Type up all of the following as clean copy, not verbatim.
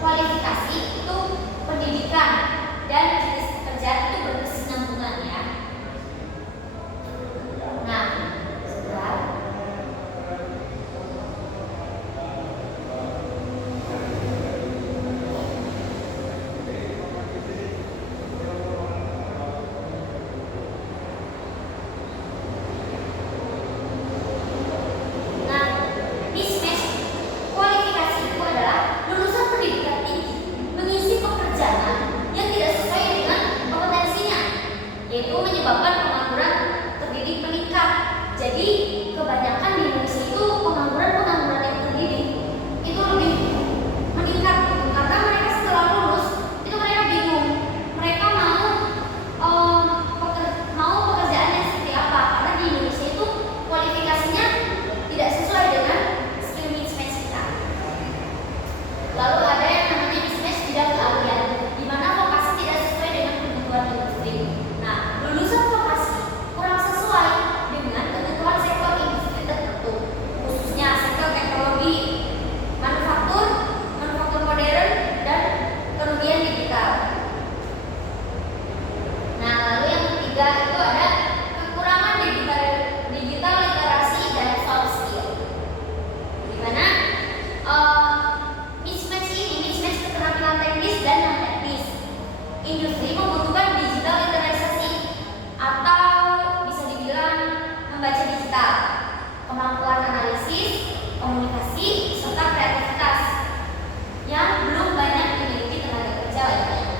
kualifikasi itu pendidikan dan jenis pekerjaan itu berkesinambungan ya. Nah, sebentar. Yaitu menyebabkan pengangguran terdidik meningkat. Jadi kebanyakan di Indonesia itu pengangguran yang terdidik itu lebih meningkat gitu. Karena mereka setelah lulus itu mereka bingung, mereka mau pekerjaan yang seperti apa, karena di Indonesia itu kualifikasinya tidak sesuai dengan skill mismatch kita. Lalu ada yang namanya mismatch bidang keahlian, di mana vokasi tidak sesuai dengan kebutuhan industri. Nah, lulusan vokasi kurang sesuai dengan kebutuhan sektor industri tertentu, khususnya sektor teknologi, manufaktur modern, dan kemudian digital. Nah, lalu yang ketiga itu ada kekurangan digital literasi dan soft skill, di mana mismatch keterampilan teknis dan non teknis. Industri membutuhkan digital literasi atau bisa dibilang membaca digital, kemampuan analisis, komunikasi, serta kreativitas yang belum banyak dimiliki tenaga kerja lainnya.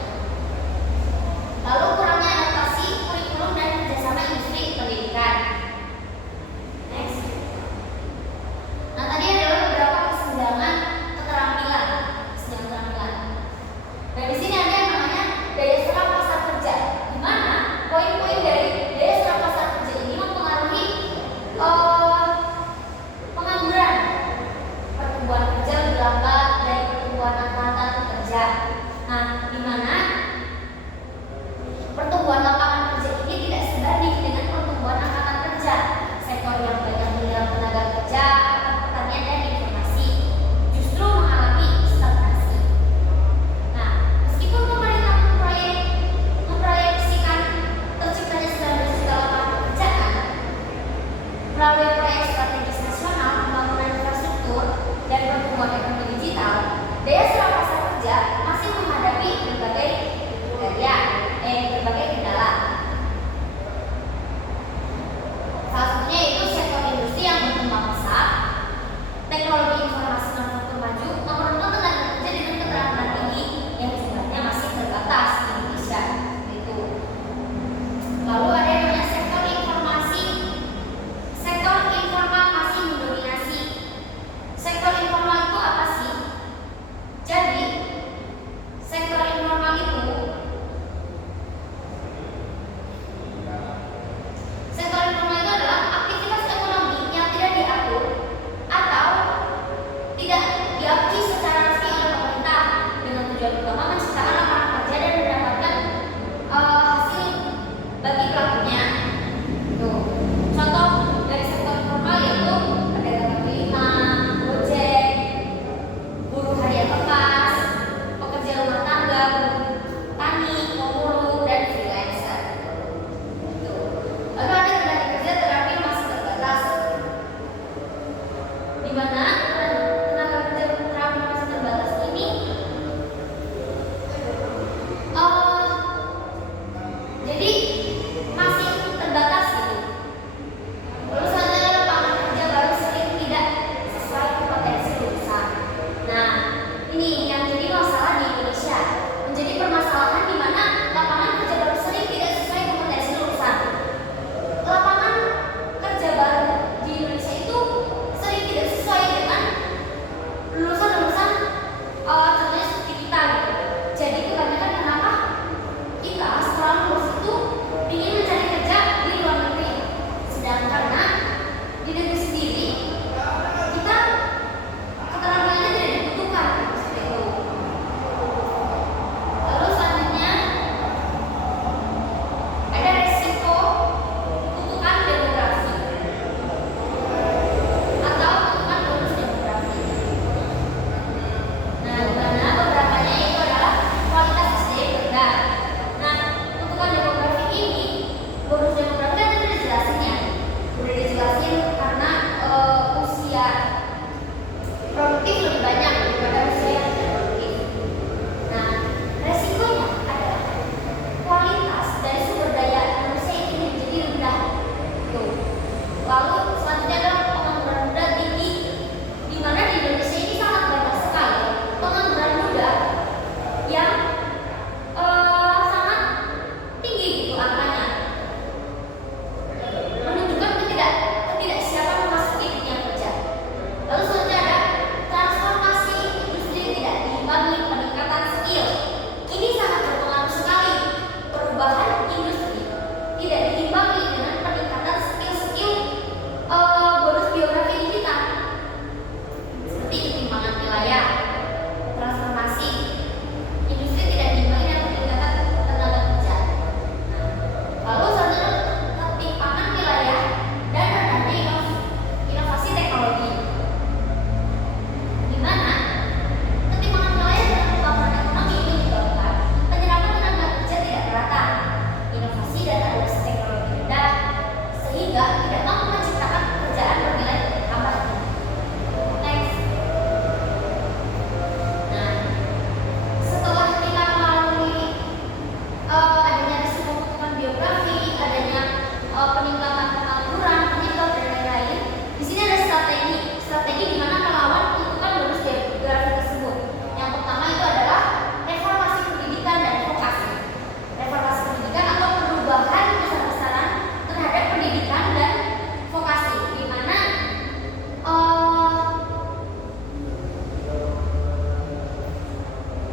Lalu kurangnya adaptasi kurikulum dan kerjasama industri pendidikan. Next. Nah, tadi adalah beberapa kesenjangan keterampilan. Nah, di sini ada yang namanya daya serap pasar kerja, di mana poin-poin dari daya serap pasar kerja ini mempengaruhi pengangguran. Pertumbuhan kerja lebih lambat dari pertumbuhan angkatan kerja. Nah, di mana pertumbuhan lapangan kerja ini tidak sebanding dengan pertumbuhan angkatan kerja. Sektor yang banyak menyerap tenaga kerja atau pertanian dan informasi justru mengalami stagnasi. Nah, meskipun pemerintah memproyeksikan terciptanya 19 juta lapangan pekerjaan melalui proyek strategis nasional pembangunan infrastruktur dan pertumbuhan ekonomi digital, daya serap pasar kerja masih menghadapi berbagai kendala. Salah satunya yaitu sektor industri yang berkembang pesat, teknologi informasi manufaktur maju, memerlukan tenaga kerja dengan keterampilan tinggi yang jumlahnya masih terbatas di Indonesia. Gitu. Lalu ada yang namanya sektor informasi. Sektor informal masih mendominasi. Sektor informal itu apa sih? Jadi, sektor informal itu adalah aktivitas ekonomi yang tidak diatur atau tidak diakui secara resmi oleh pemerintah dengan tujuan utama